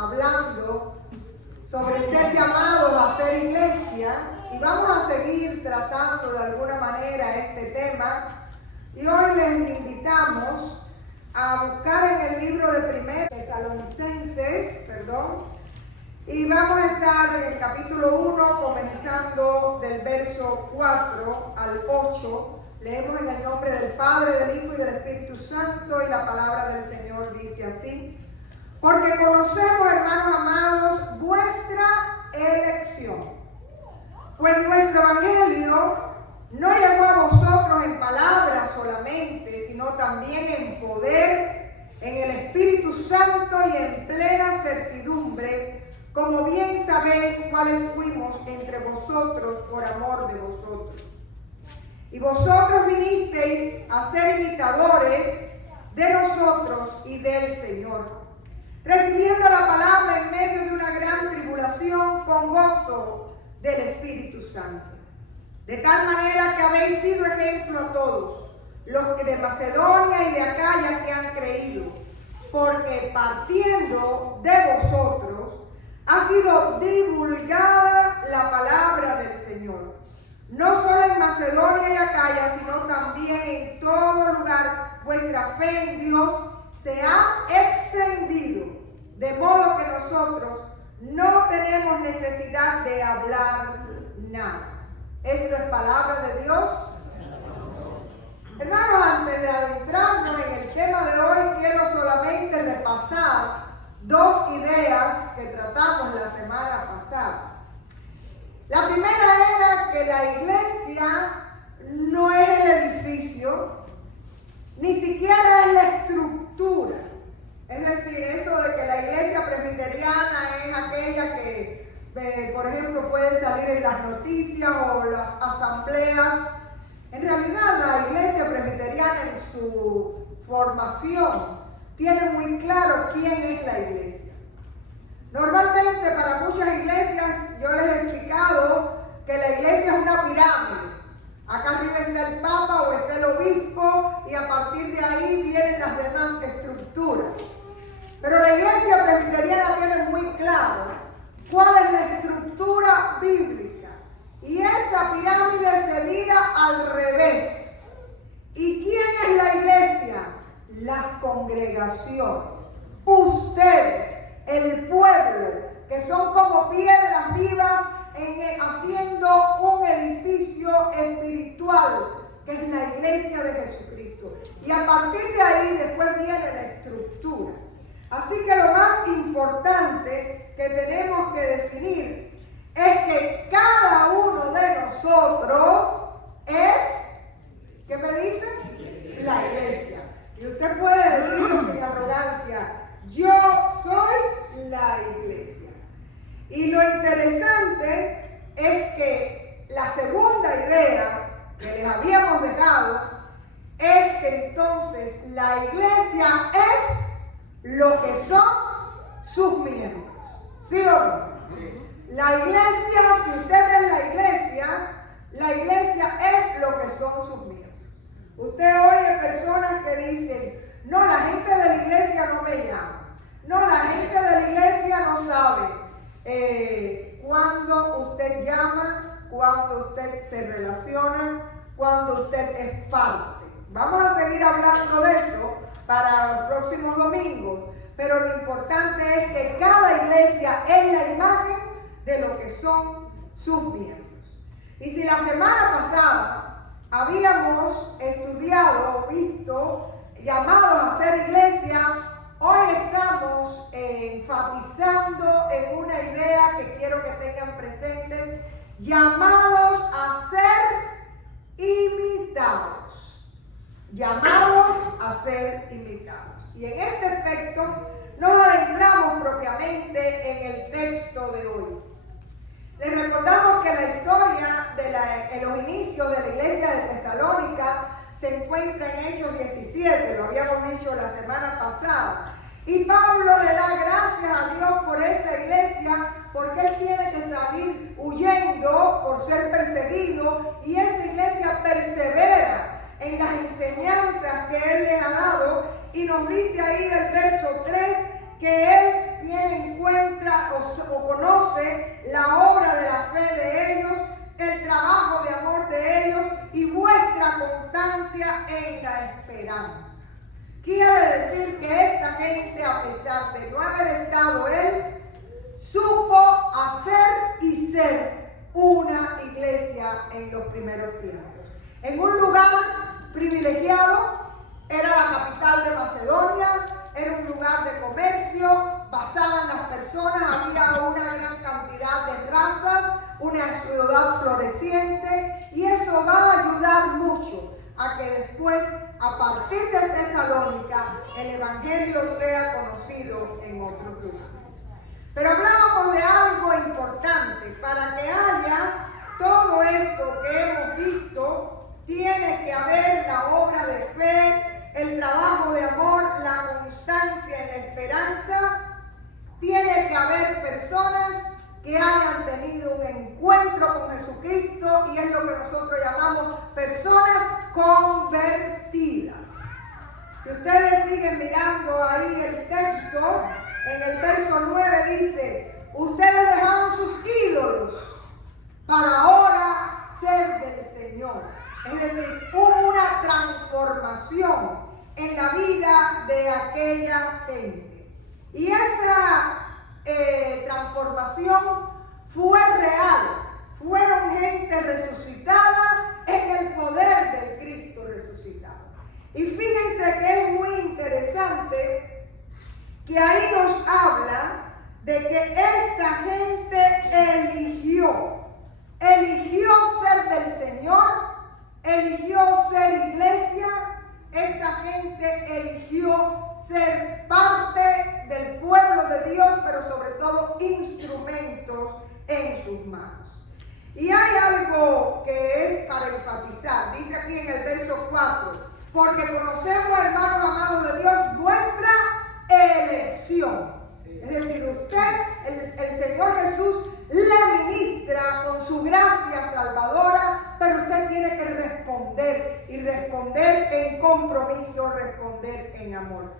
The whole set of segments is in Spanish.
hablando sobre ser llamados a ser iglesia y vamos a seguir tratando de alguna manera este tema. Y hoy les invitamos a buscar en el libro de 1 Tesalonicenses, y vamos a estar en el capítulo 1, comenzando del verso 4 al 8. Leemos en el nombre del Padre, del Hijo y del Espíritu Santo, y la palabra del Señor dice así: porque conocemos, hermanos amados, vuestra elección, pues nuestro evangelio no llegó a vosotros en palabras solamente, sino también en poder, en el Espíritu Santo y en plena certidumbre, como bien sabéis cuáles fuimos entre vosotros por amor de vosotros. Y vosotros vinisteis a ser imitadores de nosotros y del Señor, recibiendo la palabra en medio de una gran tribulación con gozo del Espíritu Santo. De tal manera que habéis sido ejemplo a todos los que de Macedonia y de Acaya que han creído, porque partiendo de vosotros ha sido divulgada la palabra del Señor, no solo en Macedonia y Acaya, sino también en todo lugar. Vuestra fe en Dios se ha extendido, de modo que nosotros no tenemos necesidad de hablar nada. Esto es palabra de Dios. Hermanos, antes de adentrarnos en el tema de hoy, quiero solamente repasar dos ideas que tratamos la semana pasada. La primera era que la iglesia no es el edificio, ni siquiera es la estructura. Es decir, eso de que la iglesia presbiteriana es aquella que, por ejemplo, puede salir en las noticias o las asambleas. En realidad, la iglesia presbiteriana en su formación tiene muy claro quién es la iglesia. Normalmente, para muchas iglesias, yo les he explicado que la iglesia es una pirámide. Acá arriba está el Papa o está el obispo y a partir de ahí vienen las demás estructuras. Pero la iglesia presbiteriana tiene muy claro cuál es la estructura bíblica. Y esa pirámide se mira al revés. ¿Y quién es la iglesia? Las congregaciones. Ustedes, el pueblo, que son como piedras vivas haciendo un edificio espiritual, que es la iglesia de Jesucristo. Y a partir de ahí después viene la estructura. Así que lo más importante que tenemos que definir es que cada uno de nosotros es, ¿qué me dice? La iglesia. Y usted puede decirlo sin arrogancia: yo soy la iglesia. Y lo interesante es que la segunda idea que les habíamos dejado es que entonces la iglesia es lo que son sus miembros. ¿Sí o no? La iglesia, si usted es la iglesia es lo que son sus miembros. Usted oye personas que dicen: no, la gente de la iglesia no me llama. No, la gente de la iglesia no sabe cuándo usted llama, cuándo usted se relaciona, cuándo usted es parte. Vamos a seguir hablando de eso para los próximos domingos, pero lo importante es que cada iglesia es la imagen de lo que son sus miembros. Y si la semana pasada habíamos estudiado, visto, llamados a ser iglesia, hoy estamos enfatizando en una idea que quiero que tengan presentes: llamados a ser imitados. Llamados a ser imitados. Y en este aspecto nos adentramos propiamente en el texto de hoy. Les recordamos que la historia de los inicios de la iglesia de Tesalónica se encuentra en Hechos 17, lo habíamos dicho la semana pasada. Y Pablo le da gracias a Dios por esa iglesia, porque él tiene que salir huyendo por ser perseguido, y esa iglesia persevera en las enseñanzas que él les ha dado, y nos dice ahí una ciudad floreciente, y eso va a ayudar mucho a que después, a partir de Tesalónica, el Evangelio sea conocido en otros lugares. Pero hablábamos de algo importante. Para que haya todo esto que hemos visto, tiene que haber la obra de fe, el trabajo de amor, la constancia en la esperanza. Tiene que haber personas que hayan tenido un encuentro con Jesucristo, y es lo que nosotros llamamos personas convertidas. Si ustedes siguen mirando ahí el texto, en el verso 9 dice: ustedes dejaron sus ídolos para ahora ser del Señor. Es decir, hubo una transformación en la vida de aquella gente. Y esa transformación fue real. Fueron gente resucitada en el poder del Cristo resucitado. Y fíjense que es muy interesante que ahí nos habla de que esta gente eligió ser del Señor, eligió ser iglesia. Esta gente eligió ser parte del pueblo de Dios, pero sobre todo instrumentos en sus manos. Y hay algo que es para enfatizar. Dice aquí en el verso 4: porque conocemos, hermanos amados de Dios, vuestra elección. Es decir, usted, el Señor Jesús le ministra con su gracia salvadora, pero usted tiene que responder, y responder en compromiso, responder en amor.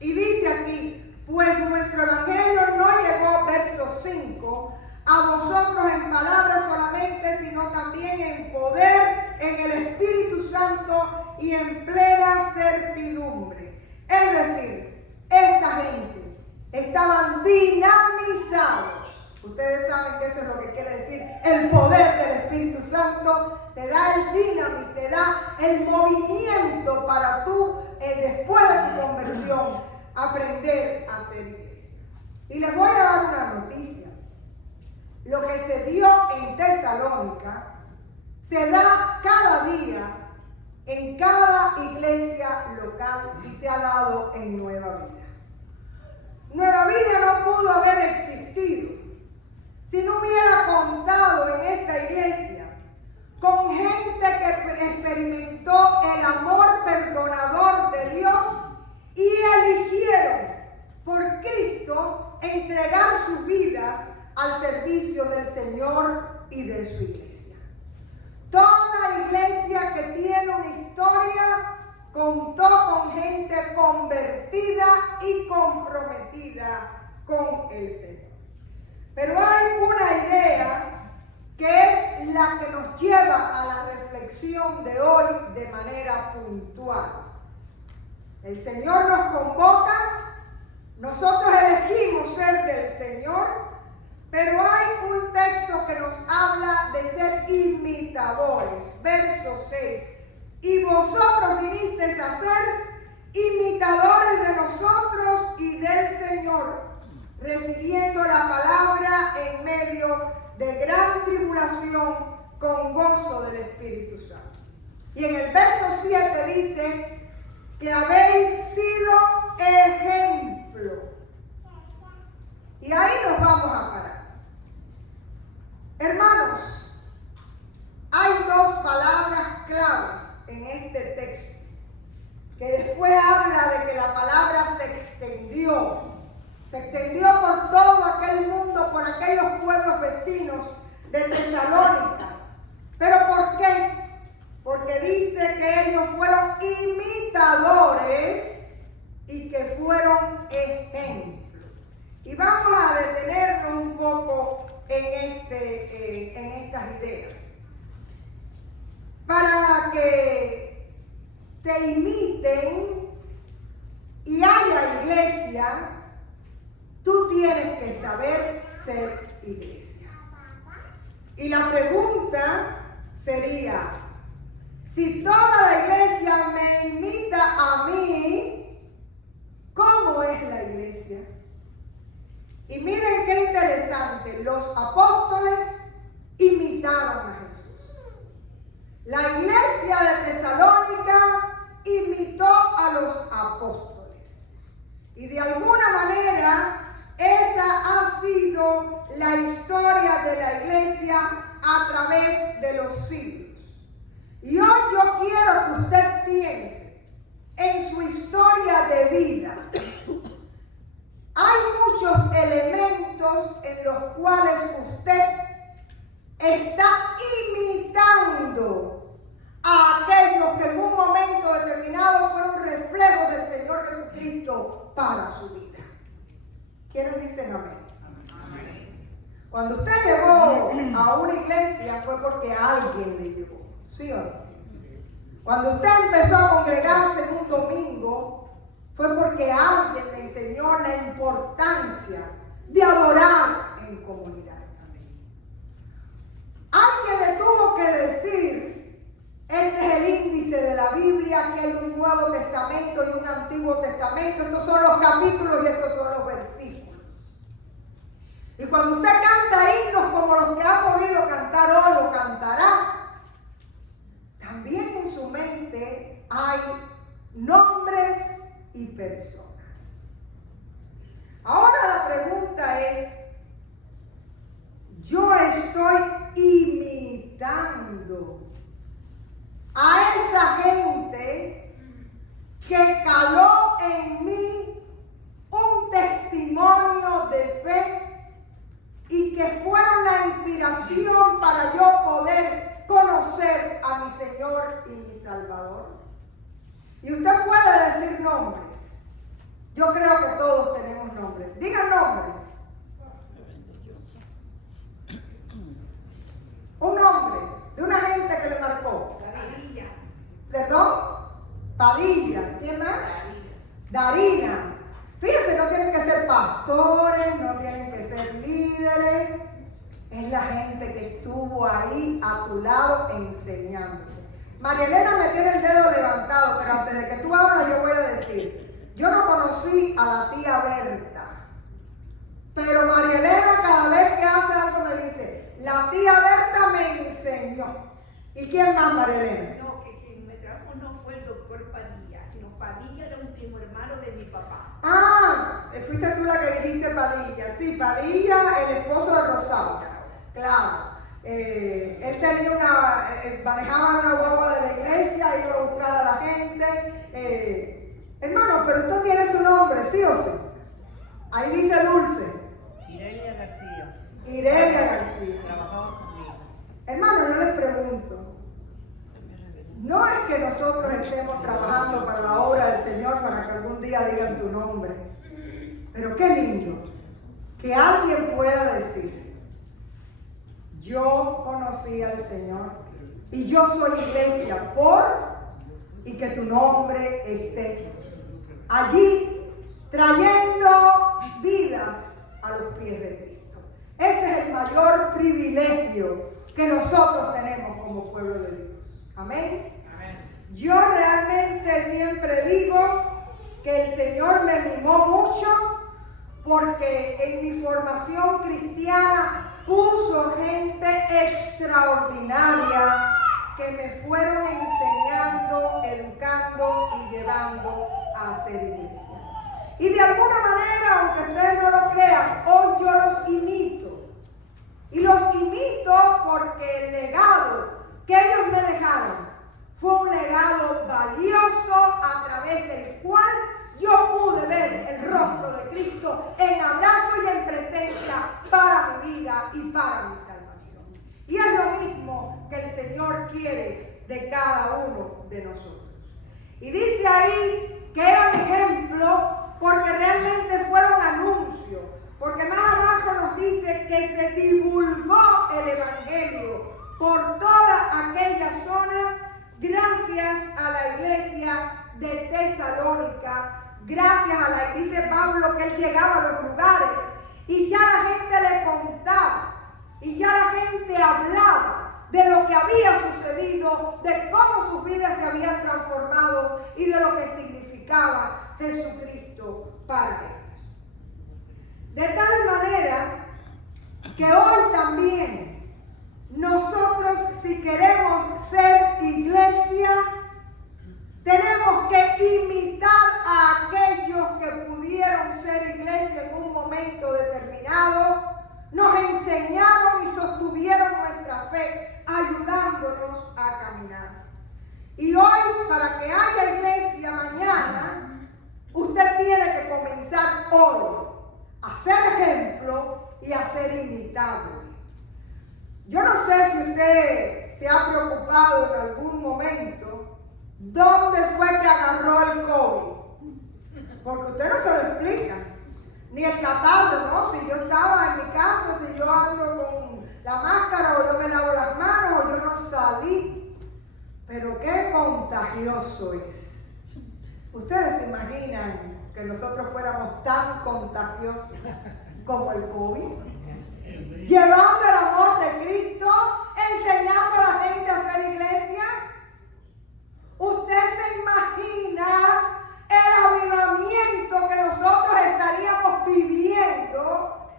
Y dice aquí: pues nuestro evangelio no llegó, verso 5, a vosotros en palabras solamente, sino también en poder, en el Espíritu Santo y en plena certidumbre. Es decir, esta gente estaban dinamizados. Ustedes saben que eso es lo que quiere decir el poder del Espíritu Santo. Te da el dinamismo, te da el movimiento para tú, después de tu conversión, aprender a ser iglesia. Y les voy a dar una noticia. Lo que se dio en Tesalónica se da cada día en cada iglesia local, y se ha dado en Nueva Vida. Nueva Vida no pudo haber existido si no hubiera contado en esta iglesia con gente que experimentó el amor perdonador de Dios y eligieron por Cristo entregar sus vidas al servicio del Señor y de su iglesia. Toda iglesia que tiene una historia contó con gente convertida y comprometida con el Señor. Pero hay una idea que es la que nos lleva a la reflexión de hoy de manera puntual. El Señor nos convoca, nosotros elegimos ser del Señor, pero hay un texto que nos habla de ser imitadores. Verso 6. Y vosotros vinisteis a ser imitadores de nosotros y del Señor, recibiendo la palabra en medio de gran tribulación con gozo del Espíritu Santo. Y en el verso 7 dice que habéis sido ejemplo. Y ahí nos vamos a parar. Hermanos, hay dos palabras claves en este texto, que después habla de que la palabra se extendió por todo aquel mundo, por aquellos pueblos vecinos de Tesalónica. ¿Pero por qué? Porque dice que ellos fueron imitadores y que fueron ejemplos. Y vamos a detenernos un poco en estas ideas. Para que te imiten y haya iglesia, tú tienes que saber ser iglesia. Y la pregunta sería: si toda la iglesia me imita a mí, ¿cómo es la iglesia? Y miren qué interesante, los apóstoles imitaron imitaron a Jesús. La iglesia de Tesalónica imitó a los apóstoles. Y de alguna manera, esa ha sido la historia de la iglesia a través de los siglos. Y hoy yo quiero que usted piense en su historia de vida. Hay muchos elementos en los cuales usted está imitando a aquellos que en un momento determinado fueron reflejos del Señor Jesucristo para su vida. ¿Quiénes dicen amén? Amén. Cuando usted llegó a una iglesia fue porque alguien le llevó, ¿sí o no? Cuando usted empezó a congregarse en un domingo fue porque alguien le enseñó la importancia de adorar en comunidad. Alguien le tuvo que decir, este es el índice de la Biblia, que hay un Nuevo Testamento y un Antiguo Testamento, estos son los capítulos y estos son los versículos. Y cuando usted canta himnos como los que ha podido cantar hoy o cantará, también en su mente hay nombres y personas. Ahora la pregunta es, yo estoy imitando a esa gente que caló en mí un testimonio de fe y que fueron la inspiración para yo poder conocer a mi Señor y mi Salvador. Y usted puede decir nombres. Yo creo que todos tenemos nombres. Digan nombres. Un nombre de una gente que le marcó. Padilla. ¿Perdón? Padilla. ¿Quién más? Darina. Fíjense, no tienen que ser pastores, no tienen que ser líderes. Es la gente que estuvo ahí a tu lado enseñándote. María Elena me tiene el dedo levantado, pero antes de que tú hablas yo voy a decir, yo no conocí a la tía Berta, pero María Elena cada vez que hace algo me dice, la tía Berta me enseñó. ¿Y quién más, María Elena? No, que quien me trajo no fue el doctor Padilla, sino Padilla era un primo hermano de mi papá. Ah, fuiste tú la que dijiste Padilla. Sí, Padilla, el esposo de Rosaura. Claro. Él tenía manejaba una guagua de la iglesia, iba a buscar a la gente. Hermano, pero usted tiene su nombre, ¿sí o sí? Ahí dice Dulce. Irelia García. Irelia García. Trabajaba conmigo. Hermano, yo les pregunto, no es que nosotros estemos trabajando para la obra del Señor para que algún día digan tu nombre, pero qué lindo que alguien pueda decir, yo conocí al Señor y yo soy iglesia y que tu nombre esté allí trayendo vidas a los pies de Cristo. Ese es el mayor privilegio que nosotros tenemos como pueblo de Dios. Amén. Amén. Yo realmente siempre digo que el Señor me mimó mucho porque en mi formación cristiana puso gente extraordinaria que me fueron enseñando, educando y llevando a hacer iglesia. Y de alguna manera, aunque ustedes no lo crean, hoy yo los imito. Y los imito porque el legado que ellos me dejaron fue un legado valioso a través del cual yo pude ver el rostro de Cristo en abrazo y en presencia para mi vida y para mi salvación. Y es lo mismo que el Señor quiere de cada uno de nosotros. Y dice ahí que eran ejemplo porque realmente fueron anuncios. Porque más abajo nos dice que se divulgó el Evangelio por toda aquella zona gracias a la iglesia de Tesalónica. Gracias a la, dice Pablo que él llegaba a los lugares y ya la gente le contaba y ya la gente hablaba de lo que había sucedido, de cómo sus vidas se habían transformado y de lo que significaba Jesucristo para ellos. De tal manera que hoy también nosotros fe, ayudándonos a caminar. Y hoy, para que haya iglesia mañana, usted tiene que comenzar hoy a ser ejemplo y a ser imitable. Yo no sé si usted se ha preocupado en algún momento dónde fue que agarró el COVID, porque usted no se lo explica, ni el catarro, ¿no? Si yo estaba en mi casa, si yo ando con la máscara o yo me lavo las manos o yo no salí, pero qué contagioso es. ¿Ustedes se imaginan que nosotros fuéramos tan contagiosos como el COVID? Llevando el amor de Cristo, enseñando a la gente a hacer iglesia. ¿Usted se imagina el avivamiento que nosotros estaríamos viviendo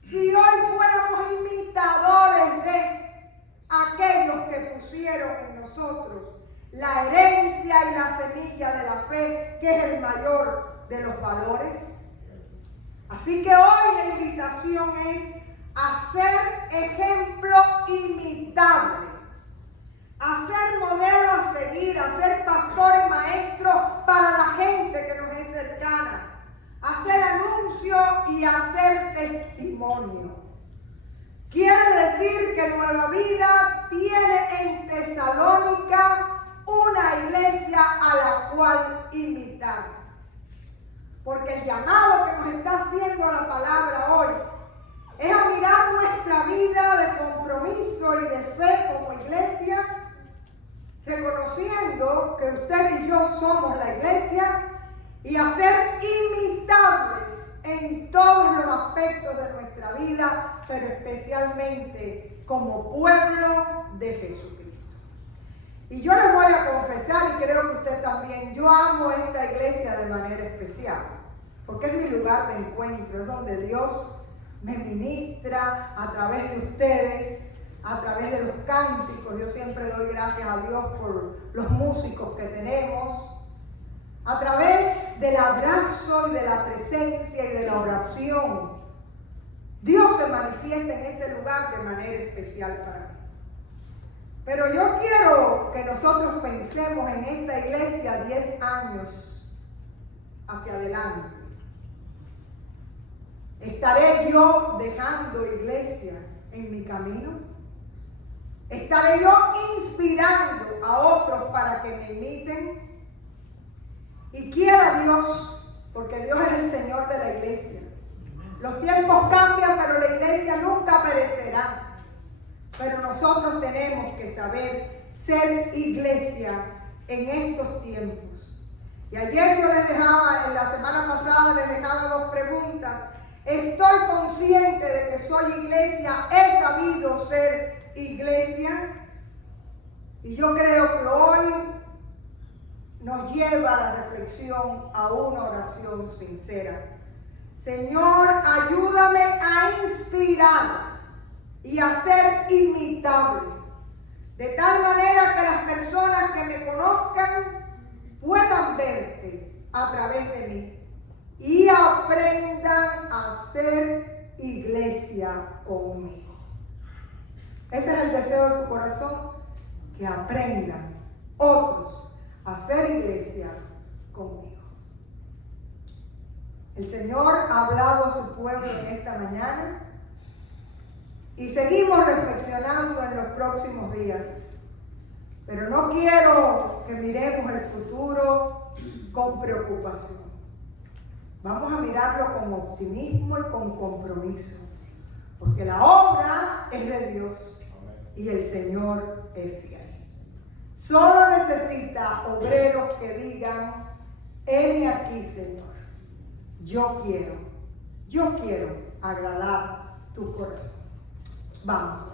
si hoy fuéramos imitadores de aquellos que pusieron en nosotros la herencia y la semilla de la fe, que es el mayor de los valores? Así que hoy la invitación es a ser ejemplo imitable, a ser modelo a seguir, a ser pastor y maestro para la gente que nos es cercana, a hacer anuncio y a hacer testimonio. Quiere decir que Nueva Vida tiene en Tesalónica una iglesia a la cual imitar. Porque el llamado que nos está haciendo la palabra hoy es a mirar nuestra vida de compromiso y de fe como iglesia, reconociendo que usted y yo somos la iglesia, y a ser imitables en todos los aspectos de nuestra vida, pero especialmente como pueblo de Jesucristo. Y yo les voy a confesar, y creo que usted también, yo amo esta iglesia de manera especial, porque es mi lugar de encuentro, es donde Dios me ministra a través de ustedes, a través de los cánticos. Yo siempre doy gracias a Dios por los músicos que tenemos, a través del abrazo y de la presencia y de la oración. Dios se manifiesta en este lugar de manera especial para mí. Pero yo quiero que nosotros pensemos en esta iglesia 10 años hacia adelante. ¿Estaré yo dejando iglesia en mi camino? ¿Estaré yo inspirando a otros para que me imiten? Y quiera Dios, porque Dios es el Señor de la iglesia. Los tiempos cambian, pero la iglesia nunca perecerá. Pero nosotros tenemos que saber ser iglesia en estos tiempos. Y ayer yo les dejaba, en la semana pasada les dejaba 2 preguntas. ¿Estoy consciente de que soy iglesia? ¿He sabido ser iglesia? Y yo creo que hoy nos lleva la reflexión a una oración sincera. Señor, ayúdame a inspirar y a ser imitable, de tal manera que las personas que me conozcan puedan verte a través de mí y aprendan a ser iglesia conmigo. Ese es el deseo de su corazón, que aprendan otros a ser iglesia conmigo. El Señor ha hablado a su pueblo en esta mañana y seguimos reflexionando en los próximos días. Pero no quiero que miremos el futuro con preocupación. Vamos a mirarlo con optimismo y con compromiso, porque la obra es de Dios y el Señor es fiel. Solo necesita obreros que digan: heme aquí, Señor. Yo quiero agradar tu corazón. Vamos.